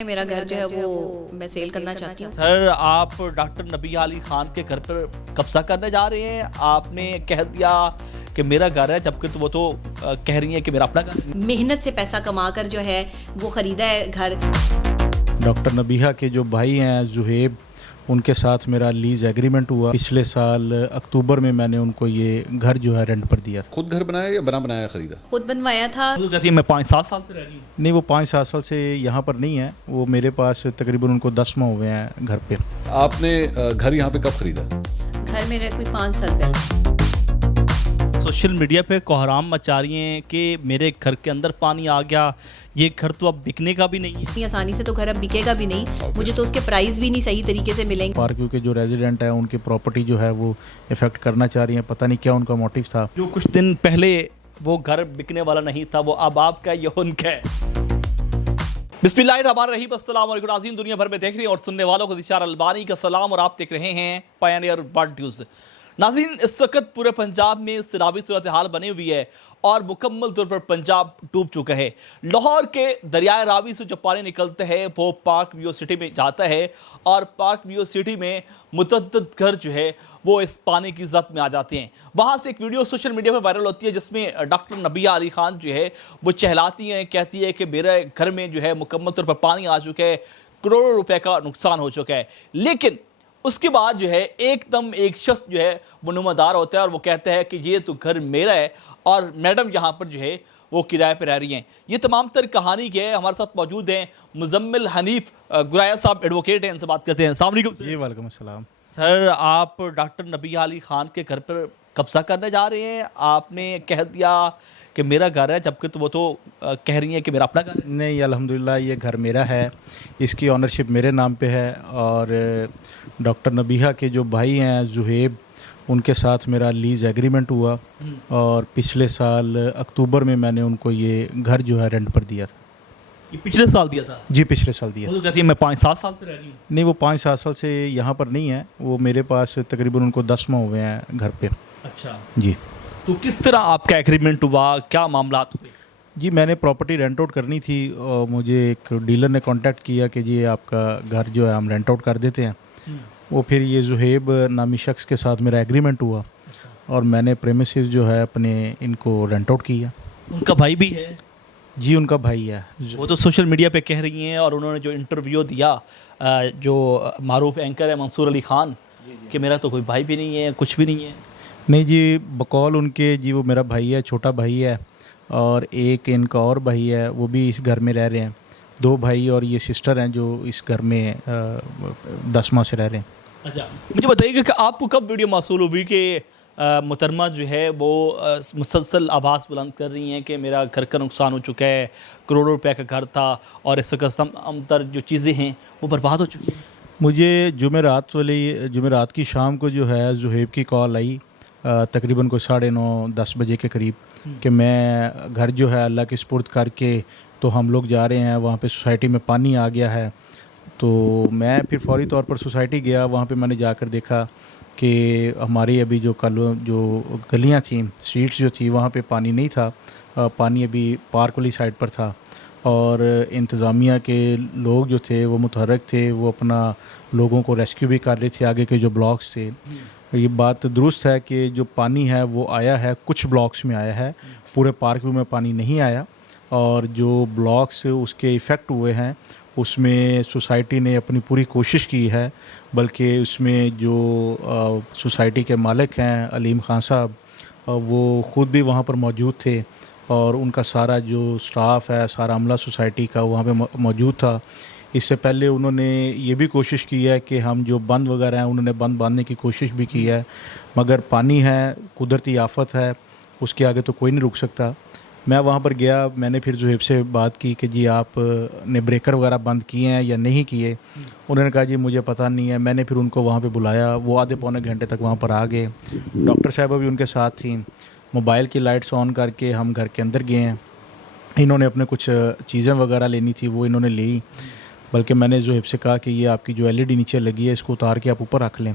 میرا گھر جو ہے وہ میں سیل کرنا چاہتی ہوں۔ سر آپ ڈاکٹر نبیہ علی خان کے گھر پر قبضہ کرنے جا رہے ہیں، آپ نے کہہ دیا کہ میرا گھر ہے، جبکہ وہ تو کہہ رہی ہیں کہ میرا اپنا گھر ہے۔ محنت سے پیسہ کما کر جو ہے وہ خریدا ہے گھر۔ ڈاکٹر نبیہ کے جو بھائی ہیں زہیب، ان کے ساتھ میرا لیز ایگریمنٹ ہوا پچھلے سال اکتوبر میں نے ان کو یہ گھر جو ہے رینٹ پر دیا تھا۔ خود گھر بنایا یا بنا بنایا خریدا؟ خود بنوایا تھا۔ وہ کہتی ہے میں 5-7 سال سے رہ رہی ہوں۔ نہیں، وہ 5-7 سال سے یہاں پر نہیں ہے، وہ میرے پاس تقریباً ان کو 10 ماہ ہوئے ہیں گھر پہ۔ آپ نے گھر یہاں پہ کب خریدا؟ گھر میرا کوئی 5 سال پہلے۔ سوشل میڈیا پہ کوحرام مچا رہی ہیں کہ میرے گھر کے اندر پانی آ گیا، یہ گھر تو اب بکنے کا بھی نہیں ہے۔ اتنی آسانی سے تو گھر اب بکے گا بھی نہیں، مجھے تو اس کے پرائز بھی نہیں صحیح طریقے سے ملیں گے۔ پارکیو کے جو ریزیڈنٹ ہیں ان کی پراپرٹی جو ہے وہ افیکٹ کرنا چاہ رہی ہیں، پتہ نہیں کیا ان کا موٹیو تھا۔ جو کچھ دن پہلے وہ گھر بکنے والا نہیں تھا، وہ اب آپ کا یہ ان کا ہے۔ بسم اللہ الرحمن الرحیم، السلام علیکم ناظرین، دنیا بھر میں دیکھ رہے ہیں اور سننے والوں کو دشار البانی کا سلام، اور آپ دیکھ رہے ہیں پائنیئر ورلڈ نیوز۔ ناظرین، اس وقت پورے پنجاب میں سیلابی صورتحال بنی ہوئی ہے اور مکمل طور پر پنجاب ڈوب چکا ہے۔ لاہور کے دریائے راوی سے جو پانی نکلتا ہے وہ پارک ویو سٹی میں جاتا ہے، اور پارک ویو سٹی میں متعدد گھر جو ہے وہ اس پانی کی زد میں آ جاتے ہیں۔ وہاں سے ایک ویڈیو سوشل میڈیا پر وائرل ہوتی ہے جس میں ڈاکٹر نبیہ علی خان جو ہے وہ چہلاتی ہیں، کہتی ہے کہ میرے گھر میں جو ہے مکمل طور پر پانی آ چکا ہے، کروڑوں روپے کا نقصان ہو چکا ہے۔ لیکن اس کے بعد جو ہے ایک دم ایک شخص جو ہے وہ نمودار ہوتا ہے اور وہ کہتا ہے کہ یہ تو گھر میرا ہے اور میڈم یہاں پر جو ہے وہ کرائے پہ رہ رہی ہیں۔ یہ تمام تر کہانی کے ہمارے ساتھ موجود ہیں مزمل حنیف گرایا صاحب، ایڈوکیٹ ہیں، ان سے بات کرتے ہیں۔ السلام علیکم جی وعلیکم السلام۔ سر، آپ ڈاکٹر نبیہ علی خان کے گھر پر قبضہ کرنے جا رہے ہیں، آپ نے کہہ دیا کہ میرا گھر ہے، جبکہ وہ تو کہہ رہی ہیں کہ میرا اپنا گھر ہے۔ نہیں، الحمدللہ یہ گھر میرا ہے، اس کی آنرشپ میرے نام پہ ہے، اور ڈاکٹر نبیہ کے جو بھائی ہیں زہیب، ان کے ساتھ میرا لیز ایگریمنٹ ہوا اور پچھلے سال اکتوبر میں نے ان کو یہ گھر جو ہے رینٹ پر دیا تھا۔ یہ پچھلے سال دیا تھا؟ جی پچھلے سال دیا وہ تھا۔ تو کہتی ہے میں 5-7 سال سے رہ رہی ہوں۔ نہیں، وہ 5-7 سال سے یہاں پر نہیں ہے، وہ میرے پاس تقریباً ان کو 10 ماہ ہوئے ہیں گھر پہ۔ اچھا، جی تو کس طرح آپ کا ایگریمنٹ ہوا، کیا معاملات ہوئے؟ جی، میں نے پراپرٹی رینٹ آؤٹ کرنی تھی اور مجھے ایک ڈیلر نے کانٹیکٹ کیا کہ جی آپ کا گھر جو ہے ہم رینٹ آؤٹ کر دیتے ہیں۔ وہ پھر یہ زہیب نامی شخص کے ساتھ میرا ایگریمنٹ ہوا اور میں نے پریمیسز جو ہے اپنے ان کو رینٹ آؤٹ کیا۔ ان کا بھائی بھی ہے؟ جی ان کا بھائی ہے۔ وہ تو سوشل میڈیا پہ کہہ رہی ہیں، اور انہوں نے جو انٹرویو دیا جو معروف اینکر ہے منصور علی خان، کہ میرا تو کوئی بھائی بھی نہیں ہے، کچھ بھی نہیں ہے۔ نہیں جی، بقول ان کے جی وہ میرا بھائی ہے، چھوٹا بھائی ہے، اور ایک ان کا اور بھائی ہے، وہ بھی اس گھر میں رہ رہے ہیں۔ 2 بھائی اور یہ سسٹر ہیں جو اس گھر میں 10 ماہ سے رہ رہے ہیں۔ اچھا، مجھے بتائیے کہ آپ کو کب ویڈیو موصول ہوئی کہ محترمہ جو ہے وہ مسلسل آواز بلند کر رہی ہیں کہ میرا گھر کا نقصان ہو چکا ہے، کروڑوں روپے کا گھر تھا اور اس وقت تمام تر جو چیزیں ہیں وہ برباد ہو چکی ہیں؟ مجھے جمعرات کی شام کو جو ہے زہیب کی کال آئی، تقریباً کوئی 9:30-10 بجے کے قریب، کہ میں گھر جو ہے اللہ کے سپرد کر کے تو ہم لوگ جا رہے ہیں، وہاں پہ سوسائٹی میں پانی آ گیا ہے۔ تو میں پھر فوری طور پر سوسائٹی گیا، وہاں پہ میں نے جا کر دیکھا کہ ہماری ابھی جو گلیاں تھیں، اسٹریٹس جو تھی، وہاں پہ پانی نہیں تھا، پانی ابھی پارک والی سائڈ پر تھا، اور انتظامیہ کے لوگ جو تھے وہ متحرک تھے، وہ اپنا لوگوں کو ریسکیو بھی کر رہے تھے آگے کے جو بلاکس تھے۔ یہ بات درست ہے کہ جو پانی ہے وہ آیا ہے، کچھ بلاکس میں آیا ہے، پورے پارک میں پانی نہیں آیا، اور جو بلاکس اس کے ایفیکٹ ہوئے ہیں اس میں سوسائٹی نے اپنی پوری کوشش کی ہے، بلکہ اس میں جو سوسائٹی کے مالک ہیں علیم خان صاحب، وہ خود بھی وہاں پر موجود تھے، اور ان کا سارا جو سٹاف ہے، سارا عملہ سوسائٹی کا وہاں پہ موجود تھا۔ اس سے پہلے انہوں نے یہ بھی کوشش کی ہے کہ ہم جو بند وغیرہ ہیں انہوں نے بند باندھنے کی کوشش بھی کی ہے، مگر پانی ہے، قدرتی آفت ہے، اس کے آگے تو کوئی نہیں رک سکتا۔ میں وہاں پر گیا، میں نے پھر زہیب سے بات کی کہ جی آپ نے بریکر وغیرہ بند کیے ہیں یا نہیں کیے؟ انہوں نے کہا جی مجھے پتہ نہیں ہے۔ میں نے پھر ان کو وہاں پہ بلایا، وہ آدھے پونے گھنٹے تک وہاں پر آ گئے، ڈاکٹر صاحبہ بھی ان کے ساتھ تھیں۔ موبائل کی لائٹس آن کر کے ہم گھر کے اندر گئے ہیں، انہوں نے اپنے کچھ چیزیں وغیرہ لینی تھی وہ انہوں نے لی، بلکہ میں نے زہیب سے کہا کہ یہ آپ کی جو LED نیچے لگی ہے اس کو اتار کے آپ اوپر رکھ لیں۔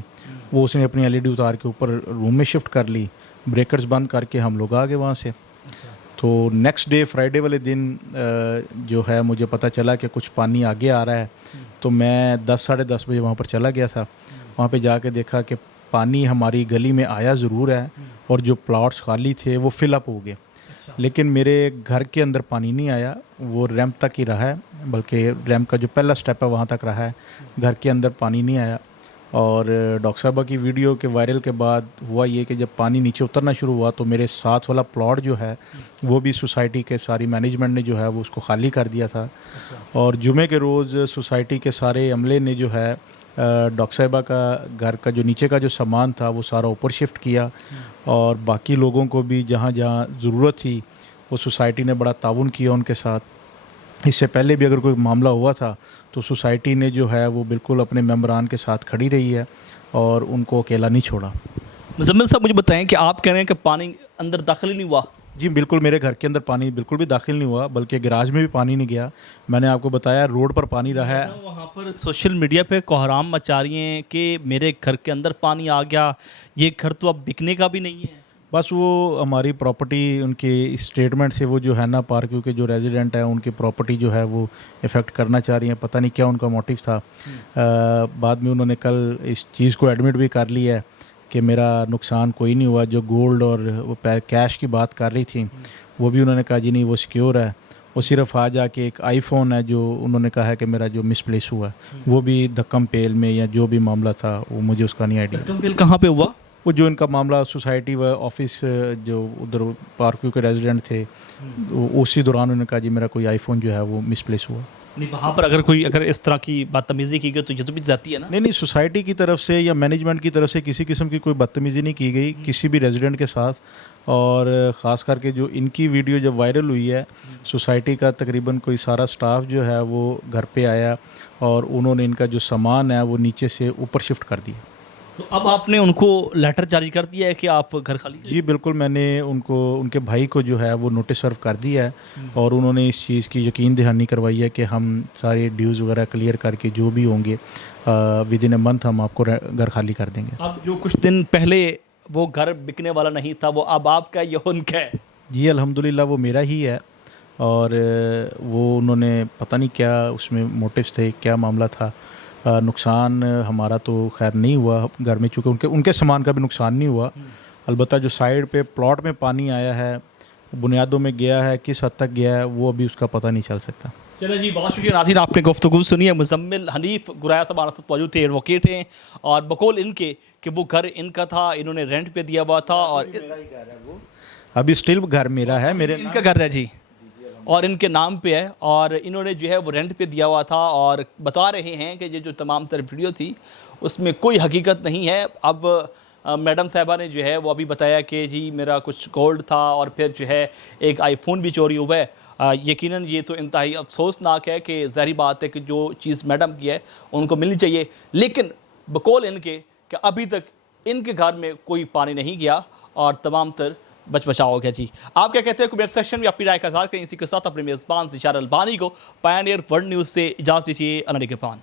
وہ اس نے اپنی LED اتار کے اوپر روم میں شفٹ کر لی، بریکرز بند کر کے ہم لوگ آ گئے وہاں سے۔ تو نیکسٹ ڈے فرائیڈے والے دن جو ہے مجھے پتہ چلا کہ کچھ پانی آگے آ رہا ہے، تو میں 10 ساڑھے 10 بجے وہاں پر چلا گیا تھا. وہاں پہ جا کے دیکھا کہ پانی ہماری گلی میں آیا ضرور ہے اور جو پلاٹس خالی تھے وہ فل اپ ہو گئے، لیکن میرے گھر کے اندر پانی نہیں آیا. وہ ریمپ تک ہی رہا ہے، بلکہ ریمپ کا جو پہلا سٹیپ ہے وہاں تک رہا ہے، گھر کے اندر پانی نہیں آیا. اور ڈاکٹر صاحبہ کی ویڈیو کے وائرل کے بعد ہوا یہ کہ جب پانی نیچے اترنا شروع ہوا تو میرے ساتھ والا پلاٹ جو ہے وہ بھی سوسائٹی کے ساری مینجمنٹ نے جو ہے وہ اس کو خالی کر دیا تھا. اور جمعے کے روز سوسائٹی کے سارے عملے نے جو ہے ڈاکٹر صاحبہ کا گھر کا جو نیچے کا جو سامان تھا وہ سارا اوپر شفٹ کیا، اور باقی لوگوں کو بھی جہاں جہاں ضرورت تھی وہ سوسائٹی نے بڑا تعاون کیا ان کے ساتھ. اس سے پہلے بھی اگر کوئی معاملہ ہوا تھا تو سوسائٹی نے جو ہے وہ بالکل اپنے ممبران کے ساتھ کھڑی رہی ہے اور ان کو اکیلا نہیں چھوڑا. مزمل صاحب مجھے بتائیں کہ آپ کہہ رہے ہیں کہ پانی اندر داخل ہی نہیں ہوا؟ جی بالکل، میرے گھر کے اندر پانی بالکل بھی داخل نہیں ہوا، بلکہ گراج میں بھی پانی نہیں گیا. میں نے آپ کو بتایا روڈ پر پانی رہا ہے. وہاں پر سوشل میڈیا پہ کوحرام مچا رہی ہیں کہ میرے گھر کے اندر پانی آ گیا، یہ گھر تو اب بکنے کا بھی نہیں ہے. بس وہ ہماری پراپرٹی ان کے اسٹیٹمنٹ سے وہ جو ہے نا پارکیو کے جو ریزیڈنٹ ہیں ان کی پراپرٹی جو ہے وہ افیکٹ کرنا چاہ رہی ہیں. پتہ نہیں کیا ان کا موٹیو تھا. بعد میں انہوں نے کل اس چیز کو ایڈمٹ بھی کر لی ہے کہ میرا نقصان کوئی نہیں ہوا. جو گولڈ اور وہ کیش کی بات کر رہی تھیں وہ بھی انہوں نے کہا جی نہیں وہ سیکیور ہے. وہ صرف آ جا کے ایک آئی فون ہے جو انہوں نے کہا ہے کہ میرا جو مس پلیس ہوا ہے، وہ بھی دھکم پیل میں یا جو بھی معاملہ تھا وہ مجھے اس کا نہیں آئیڈیا. دھکم پیل کہاں پہ ہوا؟ وہ جو ان کا معاملہ سوسائٹی و آفس جو ادھر پارکیو کے ریزیڈنٹ تھے اسی دوران انہوں نے کہا جی میرا کوئی آئی فون جو ہے وہ مس پلیس ہوا. نہیں وہاں پر اگر اس طرح کی بدتمیزی کی گئی تو یہ تو بھی جاتی ہے نا. نہیں سوسائٹی کی طرف سے یا مینجمنٹ کی طرف سے کسی قسم کی کوئی بدتمیزی نہیں کی گئی کسی بھی ریزیڈنٹ کے ساتھ. اور خاص کر کے جو ان کی ویڈیو جب وائرل ہوئی ہے، سوسائٹی کا تقریباً کوئی سارا سٹاف جو ہے وہ گھر پہ آیا اور انہوں نے ان کا جو سامان ہے وہ نیچے سے اوپر شفٹ کر دیا. تو اب آپ نے ان کو لیٹر جاری کر دیا ہے کہ آپ گھر خالی؟ جی بالکل، میں نے ان کو ان کے بھائی کو جو ہے وہ نوٹس سرو کر دیا ہے اور انہوں نے اس چیز کی یقین دہانی کروائی ہے کہ ہم سارے ڈیوز وغیرہ کلیئر کر کے جو بھی ہوں گے ود ان اے منتھ ہم آپ کو گھر خالی کر دیں گے. اب جو کچھ دن پہلے وہ گھر بکنے والا نہیں تھا وہ اب آپ کا یہ ان کا ہے؟ جی الحمدللہ وہ میرا ہی ہے. اور وہ انہوں نے پتہ نہیں کیا اس میں موٹیوز تھے، کیا معاملہ تھا. نقصان ہمارا تو خیر نہیں ہوا گھر میں، چونکہ ان کے سامان کا بھی نقصان نہیں ہوا. البتہ جو سائڈ پہ پلاٹ میں پانی آیا ہے بنیادوں میں گیا ہے، کس حد تک گیا ہے وہ ابھی اس کا پتہ نہیں چل سکتا. چلو جی بہت شکریہ ناظرین، آپ نے گفتگو سنی ہے. مزمل حنیف گرایا صاحب ہمارے ساتھ موجود تھے، ایڈوکیٹ ہیں، اور بقول ان کے کہ وہ گھر ان کا تھا، انہوں نے رینٹ پہ دیا ہوا تھا اور ابھی اسٹل گھر میرا ہے، میرے ان کا گھر ہے جی، اور ان کے نام پہ ہے، اور انہوں نے جو ہے وہ رینٹ پہ دیا ہوا تھا. اور بتا رہے ہیں کہ یہ جو تمام تر ویڈیو تھی اس میں کوئی حقیقت نہیں ہے. اب میڈم صاحبہ نے جو ہے وہ ابھی بتایا کہ جی میرا کچھ گولڈ تھا اور پھر جو ہے ایک آئی فون بھی چوری ہوا ہے. یقیناً یہ تو انتہائی افسوسناک ہے کہ ظاہری بات ہے کہ جو چیز میڈم کی ہے ان کو ملنی چاہیے، لیکن بقول ان کے کہ ابھی تک ان کے گھر میں کوئی پانی نہیں گیا اور تمام تر بچاؤ ہو گیا. جی آپ کیا کہتے ہیں کمنٹ سیکشن میں اپنی رائے کا اظہار کریں. اسی کے ساتھ اپنے میزبان ذیشار البانی کو پائنیئر ورلڈ نیوز سے اجازت دیجیے. اللہ نگہبان.